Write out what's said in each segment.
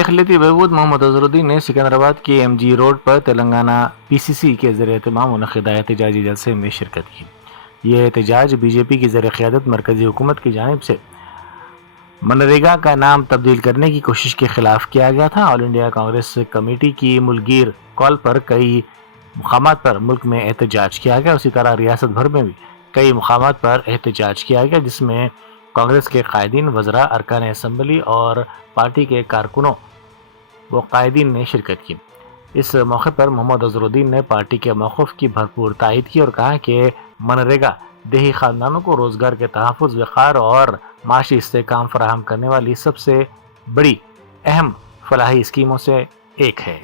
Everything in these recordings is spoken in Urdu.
اقلیتی بہبود محمد اظہرالدین نے سکندرآباد کے ایم جی روڈ پر تلنگانہ پی سی سی کے زیر اہتمام منعقدہ احتجاجی جلسے میں شرکت کی۔ یہ احتجاج بی جے پی کی زیر قیادت مرکزی حکومت کی جانب سے منریگا کا نام تبدیل کرنے کی کوشش کے خلاف کیا گیا تھا۔ آل انڈیا کانگریس کمیٹی کی ملک گیر کال پر کئی مقامات پر ملک میں احتجاج کیا گیا، اسی طرح ریاست بھر میں بھی کئی مقامات پر احتجاج کیا گیا، جس میں کانگریس کے قائدین، وزراء، ارکان اسمبلی اور پارٹی کے کارکنوں و قائدین نے شرکت کی۔ اس موقع پر محمد اظہرالدین نے پارٹی کے موقف کی بھرپور تائید کی اور کہا کہ منریگا دیہی خاندانوں کو روزگار کے تحفظ، وقار اور معاشی استحکام فراہم کرنے والی سب سے بڑی اہم فلاحی اسکیموں سے ایک ہے۔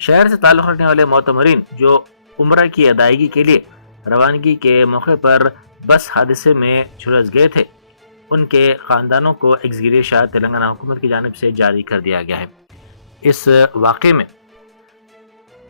شہر سے تعلق رکھنے والے معتمرین جو عمرہ کی ادائیگی کے لیے روانگی کے موقع پر بس حادثے میں جھلس گئے تھے، ان کے خاندانوں کو ایکس گریشیا تلنگانہ حکومت کی جانب سے جاری کر دیا گیا ہے۔ اس واقعے میں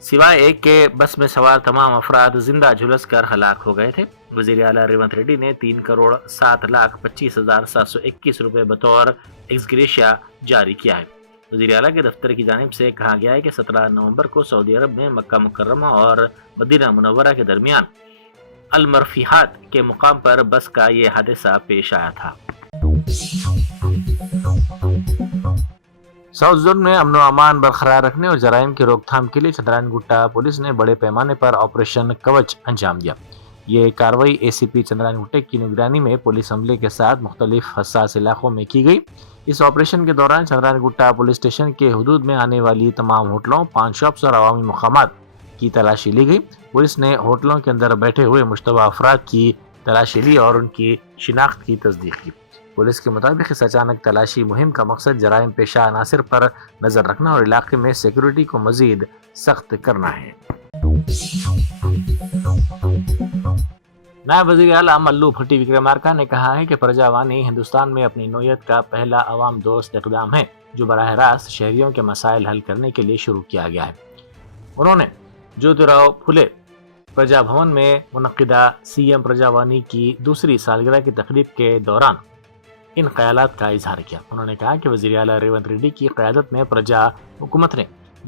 سوائے ایک کے بس میں سوار تمام افراد زندہ جھلس کر ہلاک ہو گئے تھے۔ وزیر اعلیٰ ریونت ریڈی نے 3,07,25,721 روپے بطور ایکس گریشیا جاری کیا ہے۔ وزیر اعلیٰ کے دفتر کی جانب سے کہا گیا ہے کہ 17 نومبر کو سعودی عرب میں مکہ مکرمہ اور مدینہ منورہ کے درمیان المرفیحات کے مقام پر بس کا یہ حادثہ پیش آیا تھا۔ ساؤتھ زون میں امن و امان برقرار رکھنے اور جرائم کی روک تھام کے لیے چندرائن گٹا پولیس نے بڑے پیمانے پر آپریشن کوچ انجام دیا۔ یہ کارروائی اے سی پی چندرائن گٹے کی نگرانی میں پولیس عملے کے ساتھ مختلف حساس علاقوں میں کی گئی۔ اس آپریشن کے دوران چندرائن گٹا پولیس اسٹیشن کے حدود میں آنے والی تمام ہوٹلوں، پان شاپس اور عوامی مقامات کی تلاشی لی گئی۔ پولیس نے ہوٹلوں کے اندر بیٹھے ہوئے مشتبہ افراد کی تلاشی لی اور ان کی شناخت کی تصدیق کی۔ پولیس کے مطابق اس اچانک تلاشی مہم کا مقصد جرائم پیشہ عناصر پر نظر رکھنا اور علاقے میں سیکیورٹی کو مزید سخت کرنا ہے۔ نائب وزیر اعلیٰ ملو بھٹی وکرمارکا نے کہا ہے کہ پرجا وانی ہندوستان میں اپنی نوعیت کا پہلا عوام دوست اقدام ہے جو براہ راست شہریوں کے مسائل حل کرنے کے لیے شروع کیا گیا ہے۔ انہوں نے جیوتراؤ پھولے پرجا بھون میں منعقدہ سی ایم پرجا وانی کی دوسری سالگرہ کی تقریب کے دوران ان خیالات کا اظہار کیا۔ انہوں نے کہا کہ وزیر اعلیٰ ریونت ریڈی کی قیادت میں پرجا حکومت نے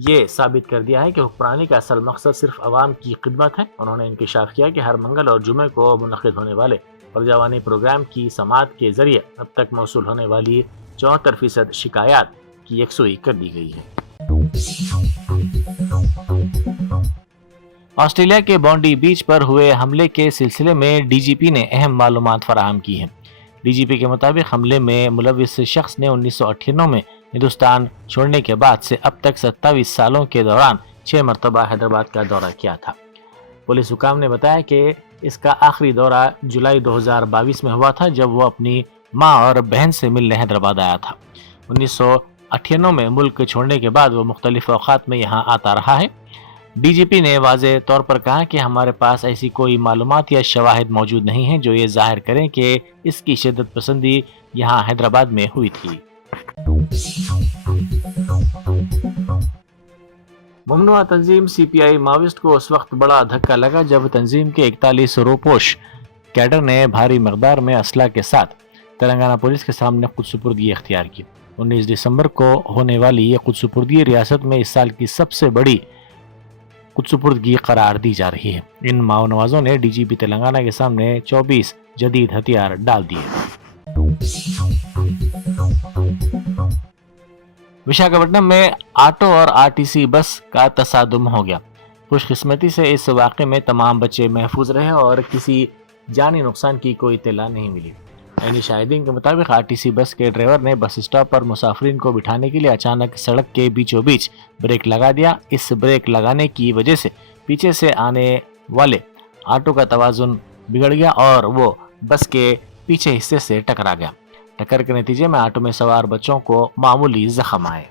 یہ ثابت کر دیا ہے کہ حکمرانی کا اصل مقصد صرف عوام کی خدمت ہے۔ انہوں نے انکشاف کیا کہ ہر منگل اور جمعے کو منعقد ہونے والے پرجا وانی پروگرام کی سماعت کے ذریعے اب تک موصول ہونے والی 74% شکایات کی یکسوئی کر دی گئی ہے۔ آسٹریلیا کے بونڈی بیچ پر ہوئے حملے کے سلسلے میں ڈی جی پی نے اہم معلومات فراہم کی ہیں۔ ڈی جی پی کے مطابق حملے میں ملوث شخص نے 1998 میں ہندوستان چھوڑنے کے بعد سے اب تک 27 سالوں کے دوران 6 مرتبہ حیدرآباد کا دورہ کیا تھا۔ پولیس حکام نے بتایا کہ اس کا آخری دورہ جولائی 2022 میں ہوا تھا، جب وہ اپنی ماں اور بہن سے ملنے حیدرآباد آیا تھا۔ 1998 میں ملک چھوڑنے کے بعد وہ مختلف اوقات میں یہاں آتا رہا ہے۔ ڈی جی پی نے واضح طور پر کہا کہ ہمارے پاس ایسی کوئی معلومات یا شواہد موجود نہیں ہیں جو یہ ظاہر کریں کہ اس کی شدت پسندی یہاں حیدرآباد میں ہوئی تھی۔ ممنوعہ تنظیم سی پی آئی ماویسٹ کو اس وقت بڑا دھکا لگا جب تنظیم کے 41 روپوش کیڈر نے بھاری مقدار میں اسلحہ کے ساتھ تلنگانہ پولیس کے سامنے خود سپردگی اختیار کی۔ 19 دسمبر کو ہونے والی یہ خود سپردگی ریاست میں اس سال کی سب سے بڑی خود سپردگی قرار دی جا رہی ہے۔ ان ماؤ نوازوں نے ڈی جی پی تلنگانہ کے سامنے 24 جدید ہتھیار ڈال دیے۔ وشاکھاپٹنم میں آٹو اور آر ٹی سی بس کا تصادم ہو گیا۔ خوش قسمتی سے اس واقعے میں تمام بچے محفوظ رہے اور کسی جانی نقصان کی کوئی اطلاع نہیں ملی۔ عینی شاہدین کے مطابق آر ٹی سی بس کے ڈرائیور نے بس اسٹاپ پر مسافرین کو بٹھانے کے لیے اچانک سڑک کے بیچوں بیچ بریک لگا دیا۔ اس بریک لگانے کی وجہ سے پیچھے سے آنے والے آٹو کا توازن بگڑ گیا اور وہ بس کے پیچھے حصے سے ٹکرا گیا۔ ٹکر کے نتیجے میں آٹو میں سوار بچوں کو معمولی زخم آئے۔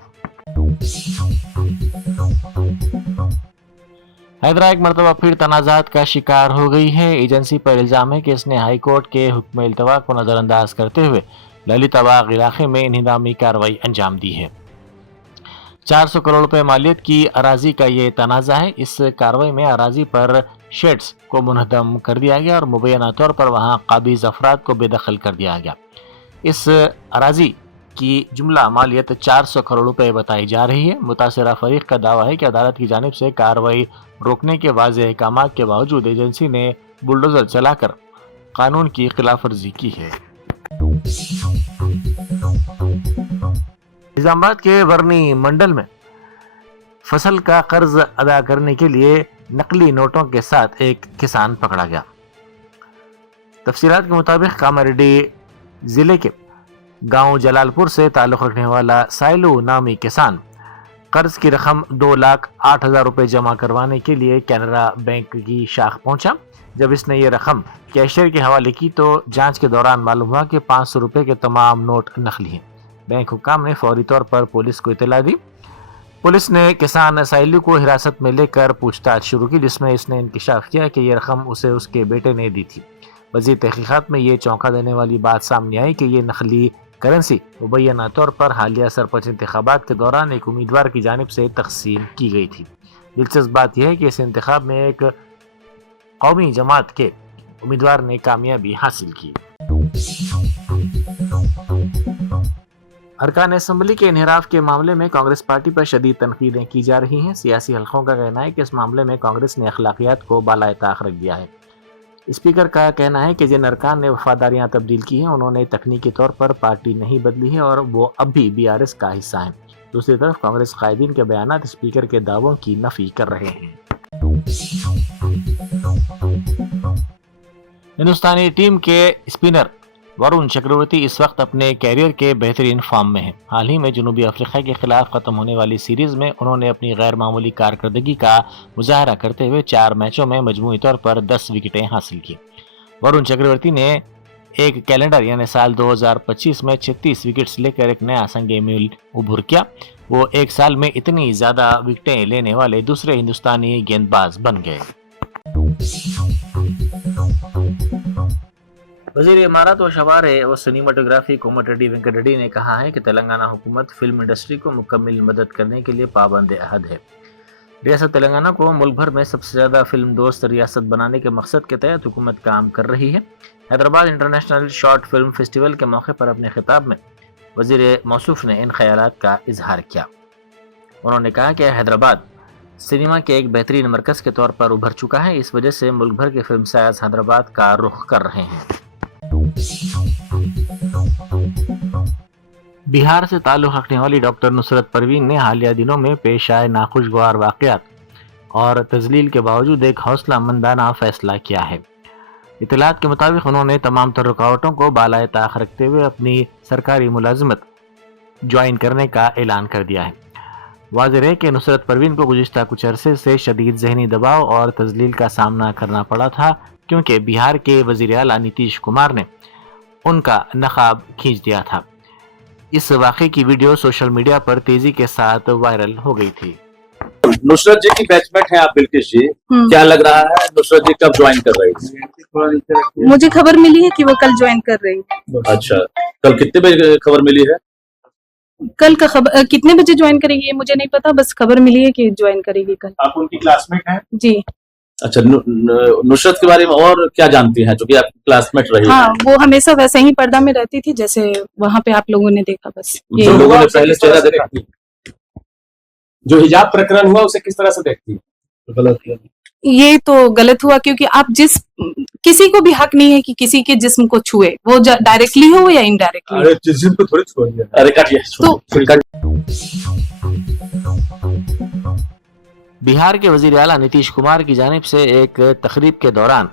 حیدرآباد ایک مرتبہ پھر تنازعات کا شکار ہو گئی ہے۔ ایجنسی پر الزام ہے کہ اس نے ہائی کورٹ کے حکم التوا کو نظر انداز کرتے ہوئے للت باغ علاقے میں انہدامی کارروائی انجام دی ہے۔ 400 کروڑ روپے مالیت کی اراضی کا یہ تنازع ہے۔ اس کارروائی میں اراضی پر شیڈز کو منہدم کر دیا گیا اور مبینہ طور پر وہاں قابض افراد کو بے دخل کر دیا گیا۔ اس اراضی کی جملہ مالیت 400 کروڑ روپے بتائی جا رہی ہے۔ متاثرہ فریق کا دعویٰ ہے کہ عدالت کی جانب سے کارروائی روکنے کے واضح احکامات کے باوجود ایجنسی نے بلڈوزر چلا کر قانون کی خلاف ورزی کی ہے۔ نظام آباد کے ورنی منڈل میں فصل کا قرض ادا کرنے کے لیے نقلی نوٹوں کے ساتھ ایک کسان پکڑا گیا۔ تفصیلات کے مطابق کاماریڈی ضلع کے گاؤں جلال پور سے تعلق رکھنے والا سائلو نامی کسان قرض کی رقم 2,08,000 روپے جمع کروانے کے لیے کینرا بینک کی شاخ پہنچا۔ جب اس نے یہ رقم کیشیئر کے حوالے کی تو جانچ کے دوران معلوم ہوا کہ 500 روپے کے تمام نوٹ نقلی ہیں۔ بینک حکام نے فوری طور پر پولیس کو اطلاع دی۔ پولیس نے کسان سائلو کو حراست میں لے کر پوچھ تاچھ شروع کی، جس میں اس نے انکشاف کیا کہ یہ رقم اسے اس کے بیٹے نے دی تھی۔ مزید تحقیقات میں یہ چونکا دینے والی بات سامنے آئی کہ یہ نقلی کرنسی مبینہ طور پر حالیہ سرپنچ انتخابات کے دوران ایک امیدوار کی جانب سے تقسیم کی گئی تھی۔ دلچسپ بات یہ ہے کہ اس انتخاب میں ایک قومی جماعت کے امیدوار نے کامیابی حاصل کی۔ ارکان اسمبلی کے انحراف کے معاملے میں کانگریس پارٹی پر شدید تنقیدیں کی جا رہی ہیں۔ سیاسی حلقوں کا کہنا ہے کہ اس معاملے میں کانگریس نے اخلاقیات کو بالائے طاق رکھ دیا ہے۔ اسپیکر کا کہنا ہے کہ جن ارکان نے وفاداریاں تبدیل کی ہیں انہوں نے تکنیکی طور پر پارٹی نہیں بدلی ہے اور وہ اب بھی BRS کا حصہ ہیں۔ دوسری طرف کانگریس قائدین کے بیانات اسپیکر کے دعووں کی نفی کر رہے ہیں۔ ہندوستانی ٹیم کے اسپنر ورون چکرورتی اس وقت اپنے کیریئر کے بہترین فارم میں ہیں۔ حال ہی میں جنوبی افریقہ کے خلاف ختم ہونے والی سیریز میں انہوں نے اپنی غیر معمولی کارکردگی کا مظاہرہ کرتے ہوئے 4 میچوں میں مجموعی طور پر 10 وکٹیں حاصل کی۔ ورون چکرورتی نے ایک کیلنڈر یعنی سال 2025 میں 36 وکٹس لے کر ایک نیا سنگ میل عبور کیا۔ وہ ایک سال میں اتنی زیادہ وکٹیں لینے والے دوسرے ہندوستانی گیندباز بن گئے۔ وزیر امارات و شبارے و سنیماٹوگرافی کومٹ ریڈی وینکٹ ریڈی نے کہا ہے کہ تلنگانہ حکومت فلم انڈسٹری کو مکمل مدد کرنے کے لیے پابند عہد ہے۔ ریاست تلنگانہ کو ملک بھر میں سب سے زیادہ فلم دوست ریاست بنانے کے مقصد کے تحت حکومت کام کر رہی ہے۔ Hyderabad international short film festival کے موقع پر اپنے خطاب میں وزیر موصوف نے ان خیالات کا اظہار کیا۔ انہوں نے کہا کہ حیدرآباد سینما کے ایک بہترین مرکز کے طور پر ابھر چکا ہے، اس وجہ سے ملک بھر کے فلم ساز حیدرآباد کا رخ کر رہے ہیں۔ بہار سے تعلق رکھنے والی ڈاکٹر نصرت پروین نے حالیہ دنوں میں پیش آئے ناخوشگوار واقعات اور تذلیل کے باوجود ایک حوصلہ مندانہ فیصلہ کیا ہے۔ اطلاعات کے مطابق انہوں نے تمام تر رکاوٹوں کو بالائے طاق رکھتے ہوئے اپنی سرکاری ملازمت جوائن کرنے کا اعلان کر دیا ہے۔ واضح ہے کہ نصرت پروین کو گزشتہ کچھ عرصے سے شدید ذہنی دباؤ اور تذلیل کا سامنا کرنا پڑا تھا، کیونکہ بہار کے وزیر اعلیٰ نتیش کمار نے ان کا نقاب کھینچ دیا تھا۔ اس واقعے کی ویڈیو سوشل میڈیا پر تیزی کے ساتھ وائرل ہو گئی تھی۔ نصرت جی کی بیچمنٹ ہیں آپ بلکش جی، کیا لگ رہا ہے نصرت جی کب جوائن کر رہی تھی؟ مجھے خبر ملی ہے کہ وہ کل جوائن کر رہی ہے۔ اچھا، کل کتنے بجے خبر ملی ہے؟ کل کا خبر کتنے بجے جوائن کرے گی یہ مجھے نہیں پتا، بس خبر ملی ہے کہ جوائن کرے گی کل۔ آپ ان کی کلاس میٹ ہیں؟ جی۔ اچھا، نصرت کے بارے میں اور کیا جانتی ہیں چونکہ آپ کلاس میٹ رہی؟ ہاں، وہ ہمیشہ ویسے ہی پردہ میں رہتی تھی جیسے وہاں پہ آپ لوگوں نے دیکھا، بس جو لوگوں نے پہلے چہرہ دیکھا تھی۔ جو حجاب پرکرن ہوا اسے کس طرح سے دیکھتی؟ غلط یہ تو غلط ہوا، کیونکہ آپ کسی کو بھی حق نہیں ہے کہ کسی کے جسم کو چھوئے، وہ ڈائریکٹلی ہو یا انڈائریکٹلی۔ جسم کو تھوڑی چھوڑ دیا۔ ارے کٹ یہ بہار کے وزیر اعلیٰ نتیش کمار کی جانب سے ایک تقریب کے دوران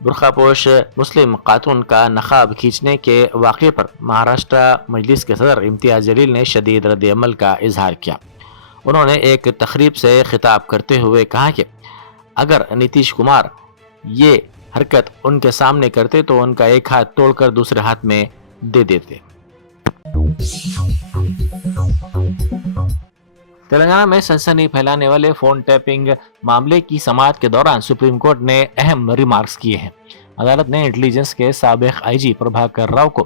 برقع پوش مسلم خاتون کا نقاب کھینچنے کے واقعے پر مہاراشٹرا مجلس کے صدر امتیاز جلیل نے شدید رد عمل کا اظہار کیا۔ انہوں نے ایک تقریب سے خطاب کرتے ہوئے کہا کہ اگر نتیش کمار یہ حرکت ان کے سامنے کرتے تو ان کا ایک ہاتھ توڑ کر دوسرے ہاتھ میں دے دیتے۔ تلنگانہ میں سنسنی پھیلانے والے فون ٹیپنگ معاملے کی سماعت کے دوران سپریم کورٹ نے اہم ریمارکس کیے ہیں۔ عدالت نے انٹیلیجنس کے سابق IG پربھاکر راؤ کو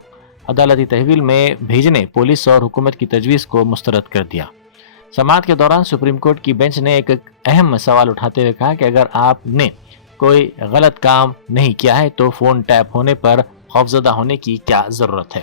عدالتی تحویل میں بھیجنے پولیس اور حکومت کی تجویز کو مسترد کر دیا۔ سماعت کے دوران سپریم کورٹ کی بینچ نے ایک اہم سوال اٹھاتے ہوئے کہا کہ اگر آپ نے کوئی غلط کام نہیں کیا ہے تو فون ٹیپ ہونے پر خوفزدہ ہونے کی کیا ضرورت ہے۔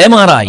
MRI,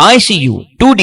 ICU, 2D